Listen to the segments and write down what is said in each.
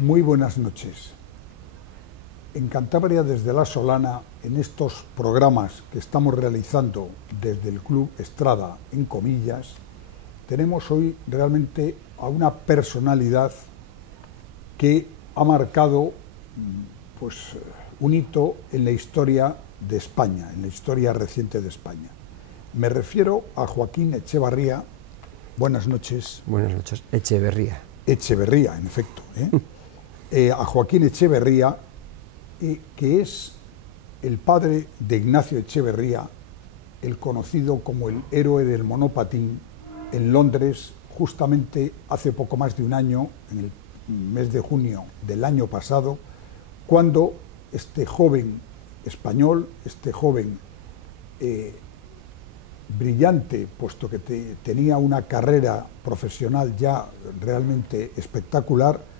Muy buenas noches. En Cantabria desde La Solana, en estos programas que estamos realizando desde el Club Estrada, en comillas, tenemos hoy realmente a una personalidad que ha marcado pues, un hito en la historia de España, en la historia reciente de España. Me refiero a Joaquín Echevarría. Buenas noches. Buenas noches. Echeverría. Echeverría, en efecto. A Joaquín Echeverría, que es el padre de Ignacio Echeverría, el conocido como el héroe del monopatín, en Londres, justamente hace poco más de un año, en el mes de junio del año pasado, cuando este joven español, este joven brillante, puesto que tenía una carrera profesional ya realmente espectacular,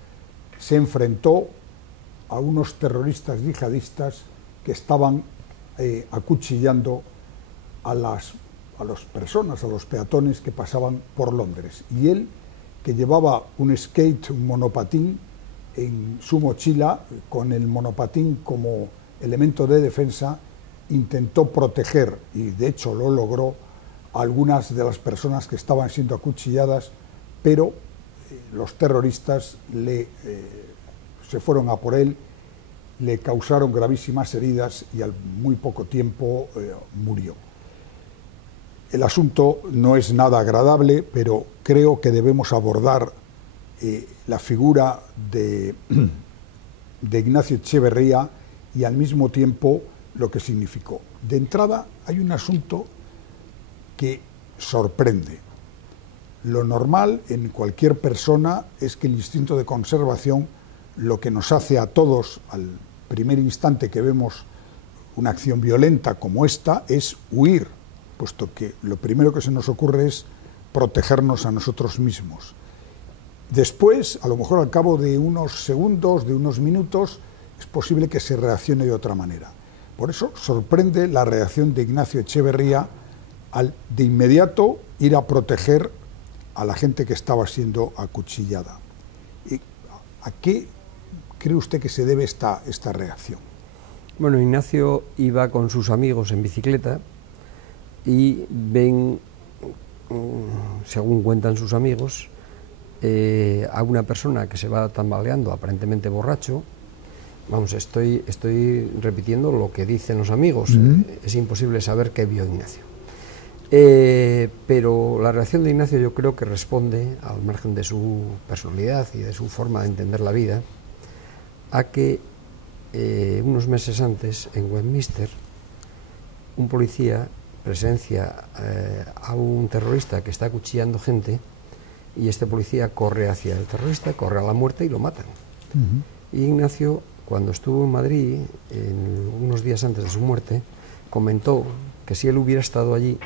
se enfrentó a unos terroristas yihadistas que estaban acuchillando a las personas, a los peatones que pasaban por Londres. Y él, que llevaba un skate, un monopatín, en su mochila, con el monopatín como elemento de defensa, intentó proteger, y de hecho lo logró, a algunas de las personas que estaban siendo acuchilladas, pero los terroristas se fueron a por él, le causaron gravísimas heridas y al muy poco tiempo murió. El asunto no es nada agradable, pero creo que debemos abordar la figura de Ignacio Echeverría y al mismo tiempo lo que significó. De entrada, hay un asunto que sorprende. Lo normal en cualquier persona es que el instinto de conservación lo que nos hace a todos al primer instante que vemos una acción violenta como esta es huir, puesto que lo primero que se nos ocurre es protegernos a nosotros mismos. Después, a lo mejor al cabo de unos segundos, de unos minutos, es posible que se reaccione de otra manera. Por eso sorprende la reacción de Ignacio Echeverría al de inmediato ir a proteger a la gente que estaba siendo acuchillada. ¿A qué cree usted que se debe esta reacción? Bueno, Ignacio iba con sus amigos en bicicleta y ven, según cuentan sus amigos, a una persona que se va tambaleando, aparentemente borracho. Vamos, estoy repitiendo lo que dicen los amigos. Es imposible saber qué vio Ignacio. Pero la reacción de Ignacio yo creo que responde, al margen de su personalidad y de su forma de entender la vida, a que unos meses antes en Westminster un policía presencia a un terrorista que está acuchillando gente y este policía corre hacia el terrorista, corre a la muerte y lo matan. Y Ignacio, cuando estuvo en Madrid, unos días antes de su muerte, comentó que si él hubiera estado allí,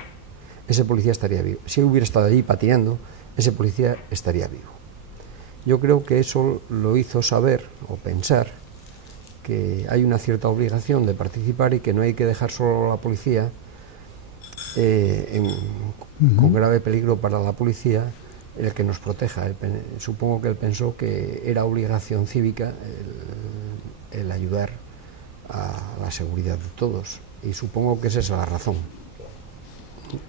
ese policía estaría vivo. Si él hubiera estado allí patinando, ese policía estaría vivo. Yo creo que eso lo hizo saber o pensar que hay una cierta obligación de participar y que no hay que dejar solo a la policía con grave peligro para la policía el que nos proteja. Supongo que él pensó que era obligación cívica el ayudar a la seguridad de todos, y supongo que esa es la razón.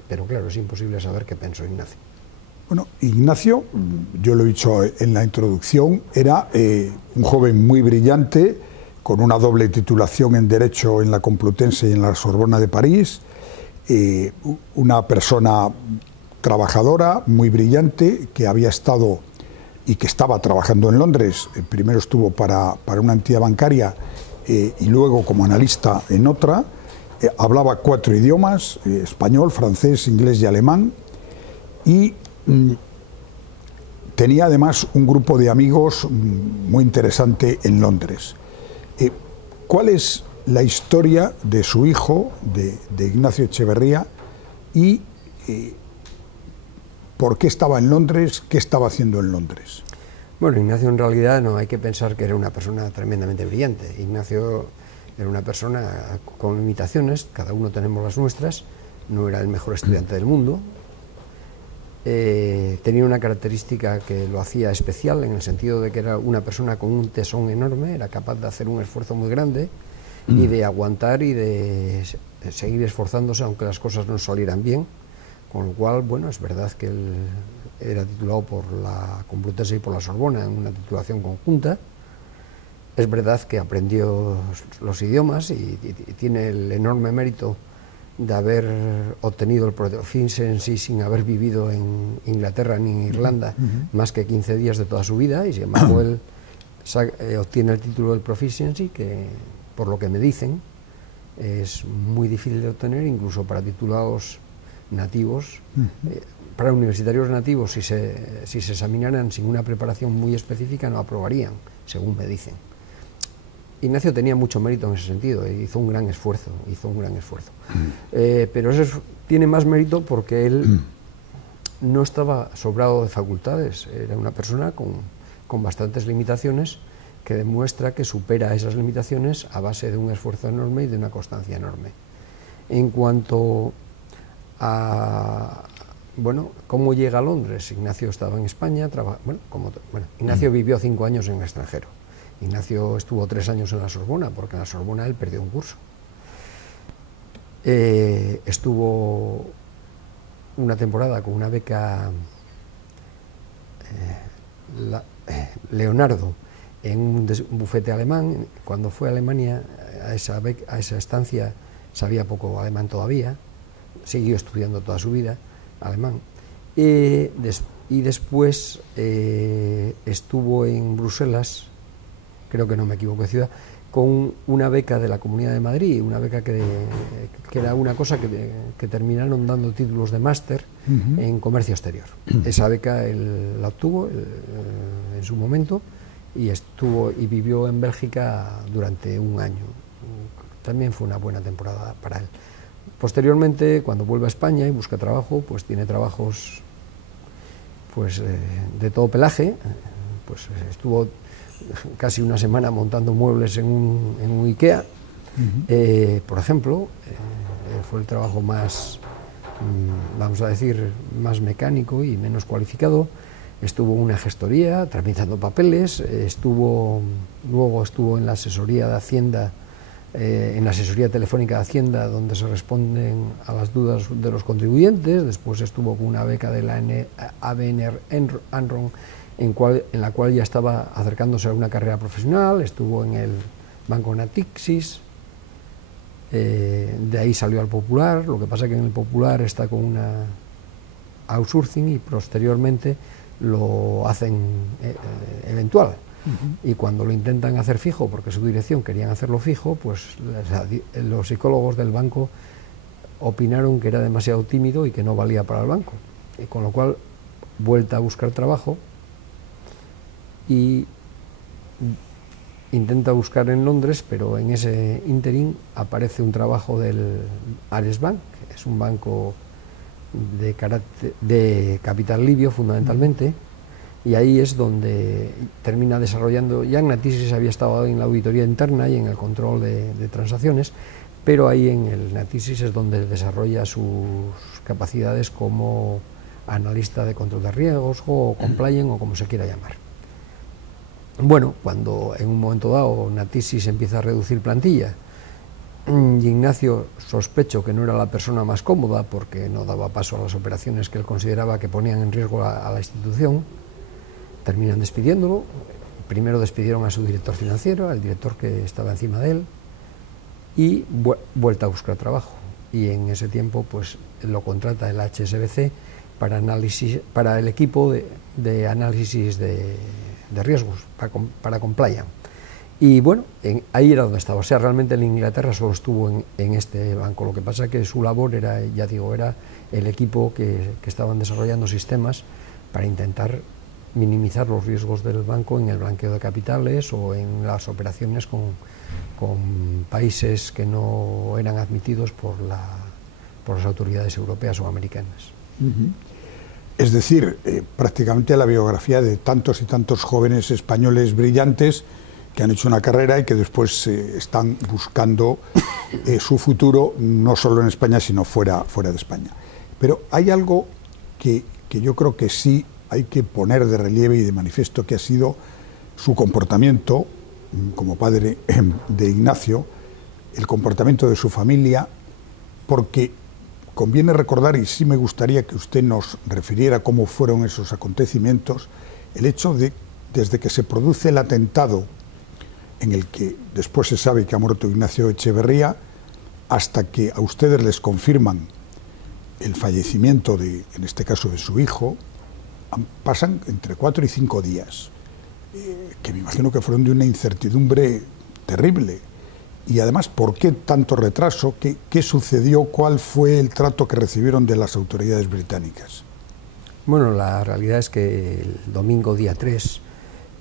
Pero claro, es imposible saber qué pensó Ignacio. Bueno, Ignacio, yo lo he dicho en la introducción, era un joven muy brillante, con una doble titulación en Derecho en la Complutense y en la Sorbona de París, una persona trabajadora, muy brillante, que había estado y que estaba trabajando en Londres. Primero estuvo para una entidad bancaria y luego como analista en otra. Hablaba 4 idiomas, español, francés, inglés y alemán, y tenía además un grupo de amigos muy interesante en Londres. ¿Cuál es la historia de su hijo, de Ignacio Echeverría, y por qué estaba en Londres, qué estaba haciendo en Londres? Bueno, Ignacio en realidad no hay que pensar que era una persona tremendamente brillante. Ignacio era una persona con limitaciones, cada uno tenemos las nuestras, no era el mejor estudiante del mundo, tenía una característica que lo hacía especial, en el sentido de que era una persona con un tesón enorme, era capaz de hacer un esfuerzo muy grande y de aguantar y de seguir esforzándose aunque las cosas no salieran bien, con lo cual, bueno, es verdad que él era titulado por la Complutense y por la Sorbona en una titulación conjunta. Es verdad que aprendió los idiomas y tiene el enorme mérito de haber obtenido el proficiency sin haber vivido en Inglaterra ni en Irlanda más que 15 días de toda su vida, y sin embargo él obtiene el título del proficiency, que por lo que me dicen es muy difícil de obtener incluso para titulados nativos. Para universitarios nativos, si se examinaran sin una preparación muy específica, no aprobarían, según me dicen. Ignacio tenía mucho mérito en ese sentido, hizo un gran esfuerzo, pero eso tiene más mérito porque él no estaba sobrado de facultades, era una persona con bastantes limitaciones, que demuestra que supera esas limitaciones a base de un esfuerzo enorme y de una constancia enorme. En cuanto a, bueno, ¿cómo llega a Londres? Ignacio estaba en España, Ignacio vivió 5 años en el extranjero. Ignacio estuvo 3 años en la Sorbona, porque en la Sorbona él perdió un curso. Estuvo una temporada con una beca Leonardo en un bufete alemán. Cuando fue a Alemania, a esa estancia, sabía poco alemán todavía, siguió estudiando toda su vida alemán. Y después estuvo en Bruselas, creo que no me equivoco de ciudad, con una beca de la Comunidad de Madrid, una beca que era una cosa que terminaron dando títulos de máster en comercio exterior. Esa beca él la obtuvo en su momento y vivió en Bélgica durante 1 año. También fue una buena temporada para él. Posteriormente, cuando vuelve a España y busca trabajo, pues tiene trabajos pues de todo pelaje. Pues estuvo casi 1 semana montando muebles en un IKEA, por ejemplo. Fue el trabajo más, vamos a decir, más mecánico y menos cualificado. Estuvo en una gestoría tramitando papeles, luego estuvo en la asesoría de Hacienda, en la asesoría telefónica de Hacienda, donde se responden a las dudas de los contribuyentes. Después estuvo con una beca de la ABN AMRO, en la cual ya estaba acercándose a una carrera profesional. Estuvo en el Banco Natixis, de ahí salió al Popular. Lo que pasa que en el Popular está con una outsourcing y posteriormente lo hacen eventual. Y cuando lo intentan hacer fijo, porque su dirección querían hacerlo fijo, pues los psicólogos del banco opinaron que era demasiado tímido y que no valía para el banco, y con lo cual vuelta a buscar trabajo y intenta buscar en Londres, pero en ese ínterin aparece un trabajo del Ares Bank, que es un banco de capital libio fundamentalmente, y ahí es donde termina desarrollando. Ya en Natixis había estado en la auditoría interna y en el control de transacciones, pero ahí en el Natixis es donde desarrolla sus capacidades como analista de control de riesgos o compliance o como se quiera llamar. Bueno, cuando en un momento dado Natixis empieza a reducir plantilla y Ignacio, sospecho que no era la persona más cómoda porque no daba paso a las operaciones que él consideraba que ponían en riesgo a la institución, terminan despidiéndolo. Primero despidieron a su director financiero, al director que estaba encima de él, y vuelta a buscar trabajo. Y en ese tiempo pues lo contrata el HSBC para el equipo de análisis de riesgos, para compliance. Y bueno, ahí era donde estaba. O sea, realmente en Inglaterra solo estuvo en este banco. Lo que pasa es que su labor era, ya digo, era el equipo que estaban desarrollando sistemas para intentar minimizar los riesgos del banco en el blanqueo de capitales o en las operaciones con países que no eran admitidos por las autoridades europeas o americanas. Es decir, prácticamente la biografía de tantos y tantos jóvenes españoles brillantes que han hecho una carrera y que después están buscando su futuro, no solo en España, sino fuera de España. Pero hay algo que que yo creo que sí hay que poner de relieve y de manifiesto, que ha sido su comportamiento como padre de Ignacio, el comportamiento de su familia, porque conviene recordar, y sí me gustaría que usted nos refiriera cómo fueron esos acontecimientos, el hecho de, desde que se produce el atentado, en el que después se sabe que ha muerto Ignacio Echeverría, hasta que a ustedes les confirman el fallecimiento de, en este caso, de su hijo, pasan entre 4 y 5 días, que me imagino que fueron de una incertidumbre terrible. Y además, ¿por qué tanto retraso? ¿Qué sucedió? ¿Cuál fue el trato que recibieron de las autoridades británicas? Bueno, la realidad es que el domingo día 3,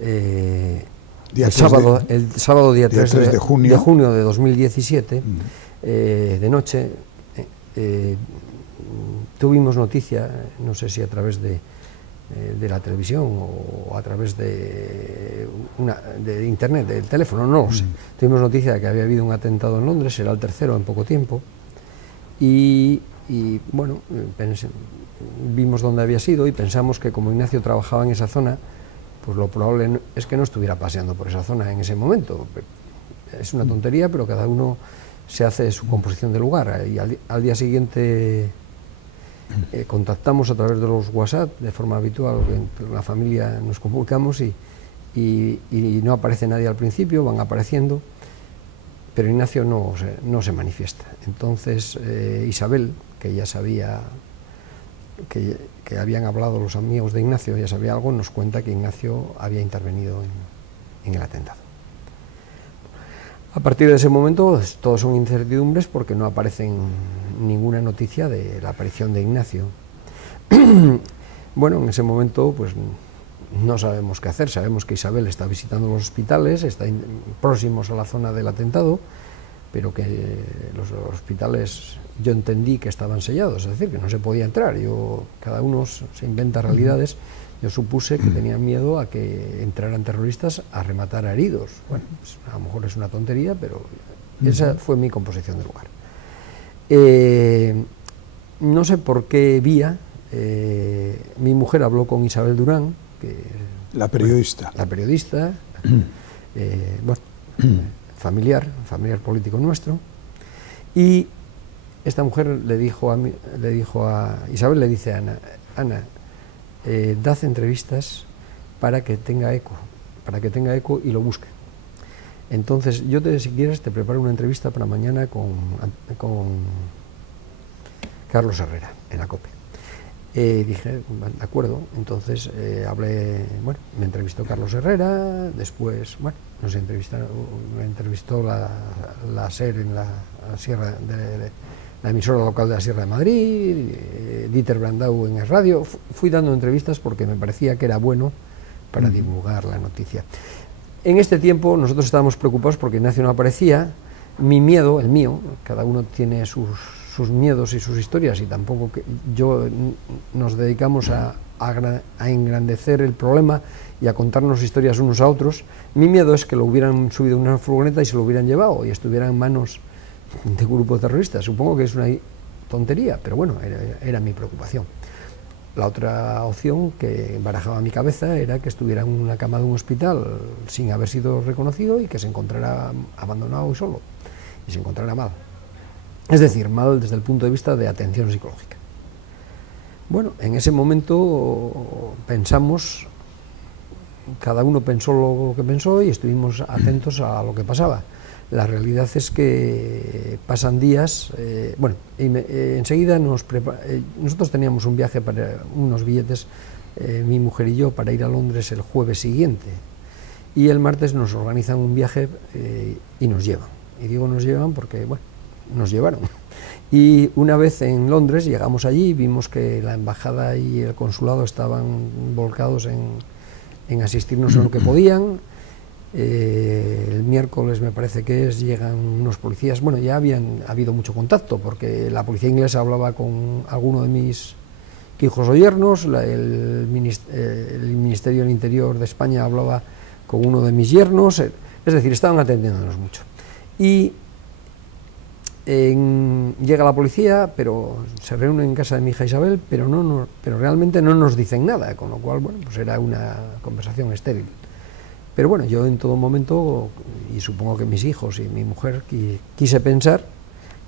el sábado día 3 de junio de 2017, de noche, tuvimos noticia, no sé si a través de la televisión o a través de internet, del teléfono, no lo sé. Tuvimos noticia de que había habido un atentado en Londres, era el tercero en poco tiempo, y bueno, vimos dónde había sido y pensamos que como Ignacio trabajaba en esa zona, pues lo probable es que no estuviera paseando por esa zona en ese momento. Es una tontería, pero cada uno se hace su composición de lugar, y al día siguiente contactamos a través de los WhatsApp de forma habitual, entre la familia nos comunicamos y no aparece nadie al principio, van apareciendo, pero Ignacio no se manifiesta. Entonces Isabel, que ya sabía que habían hablado los amigos de Ignacio, ya sabía algo, nos cuenta que Ignacio había intervenido en el atentado. A partir de ese momento todos son incertidumbres porque no aparecen ninguna noticia de la aparición de Ignacio. Bueno, en ese momento pues no sabemos qué hacer, sabemos que Isabel está visitando los hospitales, está próximos a la zona del atentado, pero que los hospitales yo entendí que estaban sellados, es decir, que no se podía entrar. Cada uno se inventa realidades. Yo supuse que tenían miedo a que entraran terroristas a rematar a heridos. Bueno, pues a lo mejor es una tontería, pero esa fue mi composición del lugar. No sé por qué vía, mi mujer habló con Isabel Durán, la periodista. Bueno, la periodista, bueno, familiar político nuestro, y esta mujer le dijo a Isabel, le dice a Ana, dad entrevistas para que tenga eco y lo busque. Entonces yo si quieres te preparo una entrevista para mañana con Carlos Herrera en la COPE. Dije, de acuerdo. Entonces bueno, me entrevistó Carlos Herrera, después, bueno, me entrevistó la SER en la Sierra de la emisora local de la Sierra de Madrid, Dieter Brandau en el radio. Fui dando entrevistas porque me parecía que era bueno para divulgar la noticia. En este tiempo nosotros estábamos preocupados porque Ignacio no aparecía. Mi miedo, el mío, cada uno tiene sus miedos y sus historias, y tampoco nos dedicamos a engrandecer el problema y a contarnos historias unos a otros. Mi miedo es que lo hubieran subido en una furgoneta y se lo hubieran llevado y estuviera en manos de grupos terroristas. Supongo que es una tontería, pero bueno, era mi preocupación. La otra opción que barajaba mi cabeza era que estuviera en una cama de un hospital sin haber sido reconocido y que se encontrara abandonado y solo, y se encontrara mal. Es decir, mal desde el punto de vista de atención psicológica. Bueno, en ese momento pensamos, cada uno pensó lo que pensó y estuvimos atentos a lo que pasaba. La realidad es que pasan días, bueno, enseguida nosotros teníamos un viaje, para unos billetes, mi mujer y yo, para ir a Londres el jueves siguiente, y el martes nos organizan un viaje y nos llevan. Y digo nos llevan porque, bueno, nos llevaron. Y una vez en Londres llegamos allí y vimos que la embajada y el consulado estaban volcados en asistirnos a lo que podían. El miércoles, me parece que llegan unos policías. Bueno, ya habían habido mucho contacto, porque la policía inglesa hablaba con alguno de mis hijos o yernos, el Ministerio del Interior de España hablaba con uno de mis yernos, es decir, estaban atendiéndonos mucho. Y Llega la policía, pero se reúnen en casa de mi hija Isabel, pero realmente no nos dicen nada, con lo cual, bueno, pues era una conversación estéril. Pero bueno, yo en todo momento, y supongo que mis hijos y mi mujer, quise pensar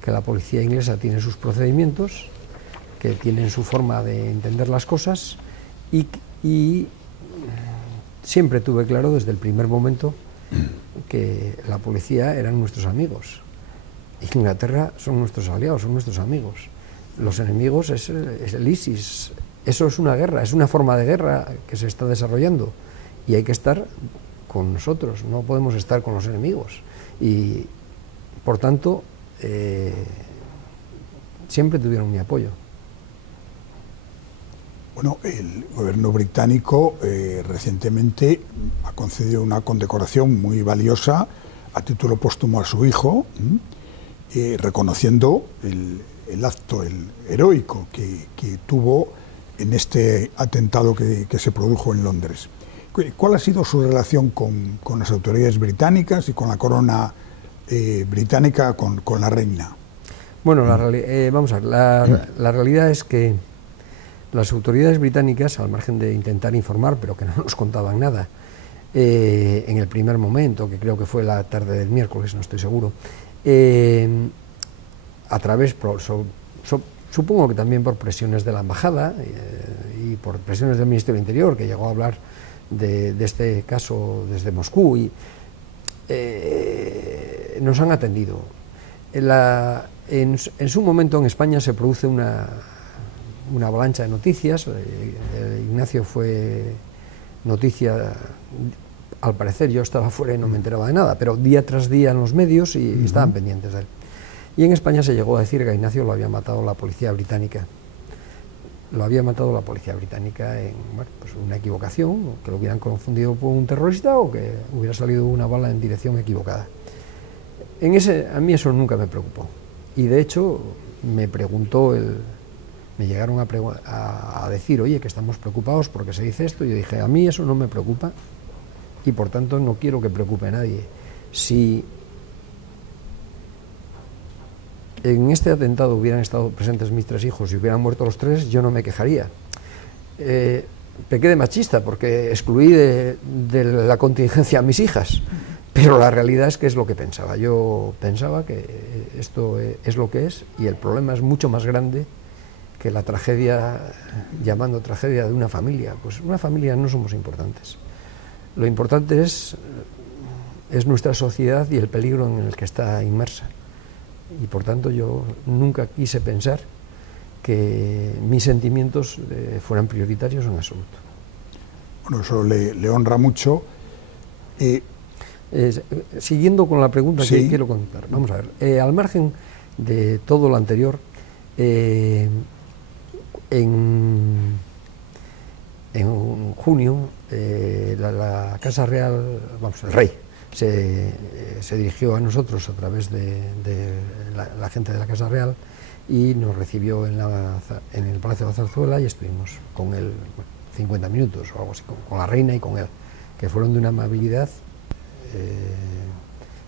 que la policía inglesa tiene sus procedimientos, que tienen su forma de entender las cosas, y siempre tuve claro desde el primer momento que la policía eran nuestros amigos. Inglaterra son nuestros aliados, son nuestros amigos. Los enemigos es el ISIS. Eso es una guerra, es una forma de guerra que se está desarrollando y hay que estar con nosotros, no podemos estar con los enemigos. Y por tanto, siempre tuvieron mi apoyo. Bueno, el gobierno británico recientemente ha concedido una condecoración muy valiosa a título póstumo a su hijo, reconociendo el acto heroico que tuvo en este atentado que se produjo en Londres. ¿Cuál ha sido su relación con las autoridades británicas y con la corona británica, con la reina? Bueno, vamos a ver, la realidad es que las autoridades británicas, al margen de intentar informar, pero que no nos contaban nada, en el primer momento, que creo que fue la tarde del miércoles, no estoy seguro, a través, supongo que también por presiones de la embajada y por presiones del Ministerio del Interior, que llegó a hablar de este caso desde Moscú, y nos han atendido. En su momento en España se produce una avalancha de noticias. Ignacio fue noticia, al parecer yo estaba fuera y no me enteraba de nada, pero día tras día en los medios y estaban pendientes de él. Y en España se llegó a decir que a Ignacio lo había matado la policía británica. Lo había matado la policía británica en pues una equivocación, que lo hubieran confundido por un terrorista o que hubiera salido una bala en dirección equivocada. A mí eso nunca me preocupó. Y de hecho me preguntó me llegaron a decir, oye, que estamos preocupados porque se dice esto, y yo dije, a mí eso no me preocupa y por tanto no quiero que preocupe a nadie. Si en este atentado hubieran estado presentes mis 3 hijos y hubieran muerto los 3, yo no me quejaría. Pequé de machista porque excluí de la contingencia a mis hijas, pero la realidad es que es lo que pensaba. Yo pensaba que esto es lo que es y el problema es mucho más grande que la tragedia, llamando tragedia de una familia. Pues una familia no somos importantes. Lo importante es nuestra sociedad y el peligro en el que está inmersa. Y por tanto yo nunca quise pensar que mis sentimientos fueran prioritarios en absoluto. Bueno, eso le honra mucho. Siguiendo con la pregunta sí, que quiero contar, vamos a ver, al margen de todo lo anterior, en junio la Casa Real, vamos, el rey, se dirigió a nosotros a través de la gente de la Casa Real y nos recibió en el Palacio de la Zarzuela y estuvimos con él 50 minutos o algo así, con la reina y con él, que fueron de una amabilidad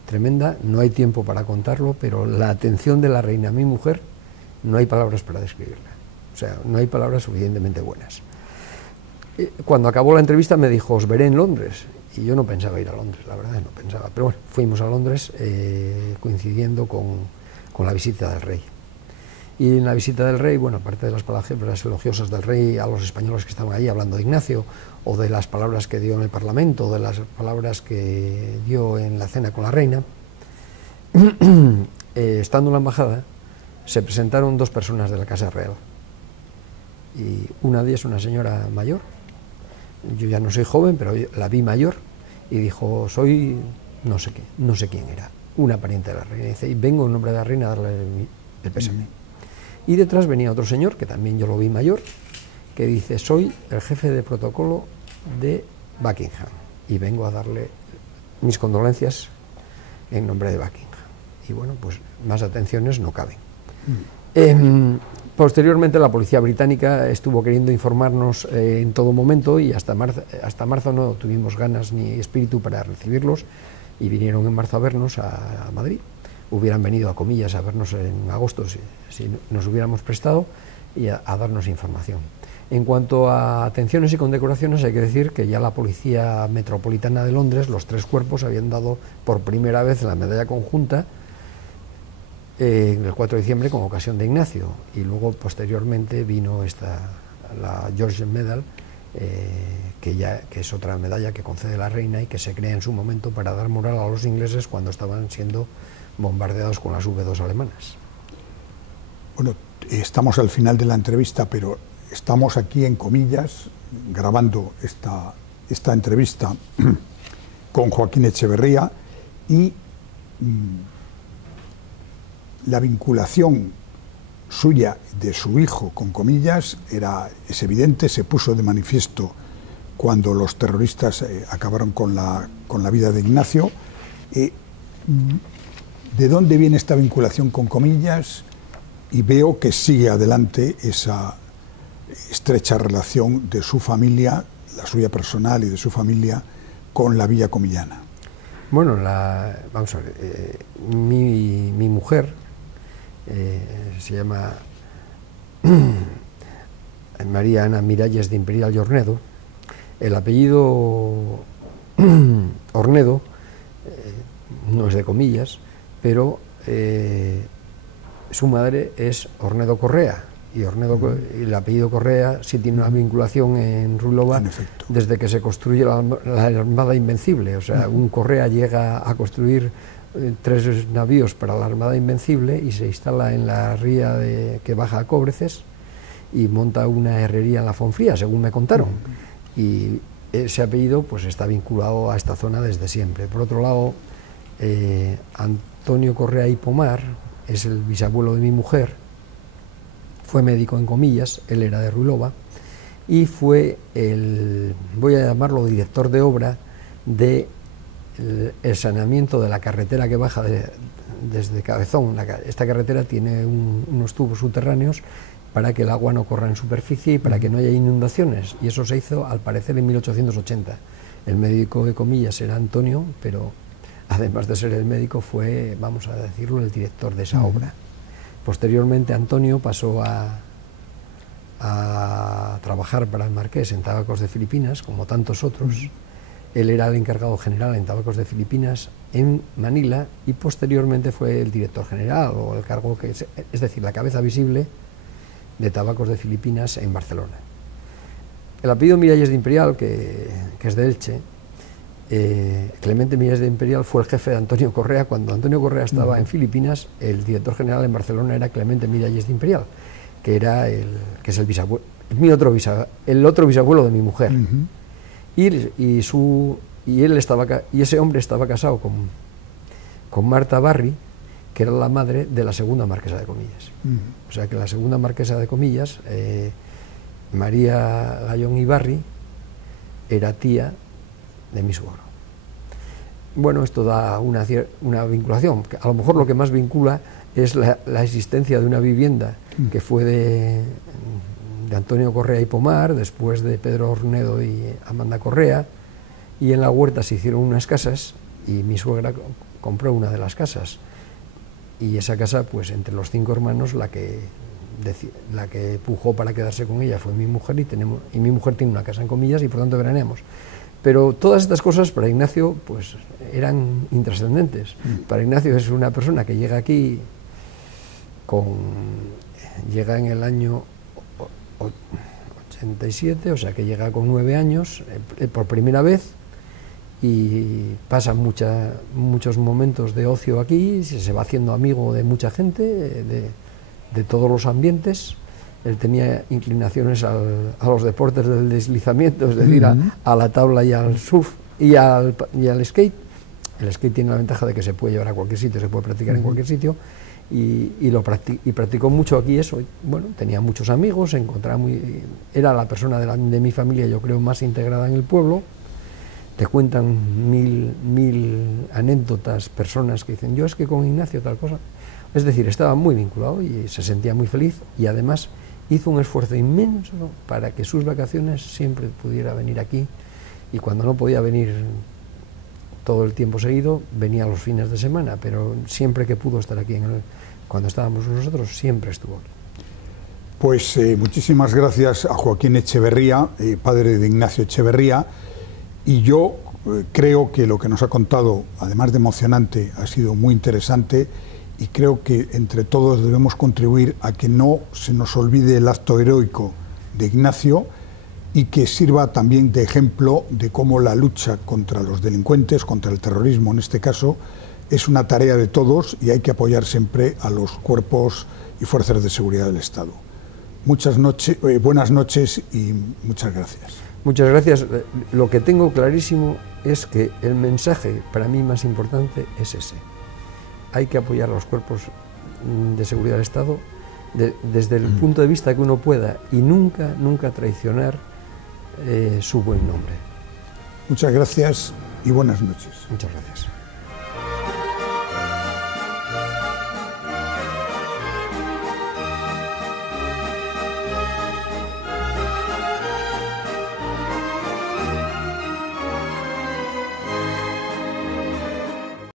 tremenda. No hay tiempo para contarlo, pero la atención de la reina a mi mujer no hay palabras para describirla, o sea, no hay palabras suficientemente buenas. Cuando acabó la entrevista me dijo, os veré en Londres, y yo no pensaba ir a Londres, la verdad no pensaba, pero bueno, fuimos a Londres coincidiendo con la visita del rey. Y en la visita del rey, bueno, aparte de las palabras elogiosas del rey a los españoles que estaban allí hablando de Ignacio, o de las palabras que dio en el Parlamento, o de las palabras que dio en la cena con la reina, estando en la embajada, se presentaron 2 personas de la Casa Real. Y una de ellas, una señora mayor, yo ya no soy joven, pero la vi mayor, y dijo, soy no sé qué, no sé quién era, una pariente de la reina. Y dice, y vengo en nombre de la reina a darle el pésame. Y detrás venía otro señor, que también yo lo vi mayor, que dice, soy el jefe de protocolo de Buckingham y vengo a darle mis condolencias en nombre de Buckingham. Y bueno, pues más atenciones no caben. Posteriormente la policía británica estuvo queriendo informarnos en todo momento y hasta marzo no tuvimos ganas ni espíritu para recibirlos y vinieron en marzo a vernos a Madrid. hubieran venido a Comillas a vernos en agosto si nos hubiéramos prestado y a darnos información. En cuanto a atenciones y condecoraciones, hay que decir que ya la Policía Metropolitana de Londres, los 3 cuerpos, habían dado por primera vez la medalla conjunta el 4 de diciembre con ocasión de Ignacio, y luego posteriormente vino la George Medal, que es otra medalla que concede la reina y que se crea en su momento para dar moral a los ingleses cuando estaban siendo bombardeados con las V2 alemanas. Bueno, estamos al final de la entrevista, pero estamos aquí en Comillas grabando esta entrevista con Joaquín Echeverría, y la vinculación suya, de su hijo con Comillas, es evidente, se puso de manifiesto cuando los terroristas acabaron con la vida de Ignacio. ¿De dónde viene esta vinculación con Comillas? Y veo que sigue adelante esa estrecha relación de su familia, la suya personal y de su familia, con la villa comillana. Bueno, vamos a ver, mi mujer se llama María Ana Miralles de Imperial y Ornedo. El apellido Ornedo no es de Comillas, pero su madre es Ornedo Correa, y el apellido Correa sí tiene una vinculación en Ruilova desde que se construye la Armada Invencible. O sea, un Correa llega a construir 3 navíos para la Armada Invencible y se instala en la ría que baja a Cóbreces y monta una herrería en la Fonfría, según me contaron. Y ese apellido pues está vinculado a esta zona desde siempre. Por otro lado, Antonio Correa y Pomar es el bisabuelo de mi mujer, fue médico en Comillas, él era de Ruilova, y fue voy a llamarlo director de obra del saneamiento de la carretera que baja desde Cabezón. Esta carretera tiene unos tubos subterráneos para que el agua no corra en superficie y para que no haya inundaciones, y eso se hizo al parecer en 1880. El médico de Comillas era Antonio, pero además de ser el médico fue, vamos a decirlo, el director de esa obra. Posteriormente Antonio pasó a trabajar para el Marqués en Tabacos de Filipinas, como tantos otros. Él era el encargado general en Tabacos de Filipinas en Manila, y posteriormente fue el director general, o el cargo es decir, la cabeza visible de Tabacos de Filipinas en Barcelona. El apellido Miralles de Imperial, que es de Elche, Clemente Miralles de Imperial fue el jefe de Antonio Correa. Cuando Antonio Correa estaba en Filipinas, el director general en Barcelona era Clemente Miralles de Imperial, que es el bisabuelo, el otro bisabuelo de mi mujer. Y ese hombre estaba casado con Marta Barri, que era la madre de la segunda marquesa de Comillas. O sea que la segunda marquesa de Comillas, María Gallón y Barri, era tía de mi suegro. Bueno, esto da una vinculación. A lo mejor lo que más vincula es la existencia de una vivienda que fue de Antonio Correa y Pomar, después de Pedro Ornedo y Amanda Correa, y en la huerta se hicieron unas casas y mi suegra compró una de las casas, y esa casa, pues entre los 5 hermanos, la que pujó para quedarse con ella fue mi mujer, y mi mujer tiene una casa en Comillas y por tanto veraneamos. Pero todas estas cosas para Ignacio pues eran intrascendentes. Para Ignacio es una persona que llega aquí llega en el año 87, o sea que llega con 9 años por primera vez, y pasa muchos momentos de ocio aquí, se va haciendo amigo de mucha gente, de todos los ambientes. Él tenía inclinaciones a los deportes del deslizamiento, es decir, a la tabla y al surf y al skate. El skate tiene la ventaja de que se puede llevar a cualquier sitio, se puede practicar en cualquier sitio, y practicó mucho aquí eso. Bueno, tenía muchos amigos, era la persona de mi familia, yo creo, más integrada en el pueblo. Te cuentan mil anécdotas, personas que dicen, yo es que con Ignacio tal cosa. Es decir, estaba muy vinculado y se sentía muy feliz, y además hizo un esfuerzo inmenso para que sus vacaciones siempre pudiera venir aquí, y cuando no podía venir todo el tiempo seguido, venía los fines de semana, pero siempre que pudo estar aquí, cuando estábamos nosotros, siempre estuvo aquí. Pues muchísimas gracias a Joaquín Echeverría, padre de Ignacio Echeverría, y yo creo que lo que nos ha contado, además de emocionante, ha sido muy interesante, y creo que entre todos debemos contribuir a que no se nos olvide el acto heroico de Ignacio y que sirva también de ejemplo de cómo la lucha contra los delincuentes, contra el terrorismo en este caso, es una tarea de todos y hay que apoyar siempre a los cuerpos y fuerzas de seguridad del Estado. Buenas noches y muchas gracias. Muchas gracias. Lo que tengo clarísimo es que el mensaje para mí más importante es ese. Hay que apoyar a los cuerpos de seguridad del Estado desde el punto de vista que uno pueda y nunca traicionar su buen nombre. Muchas gracias y buenas noches. Muchas gracias.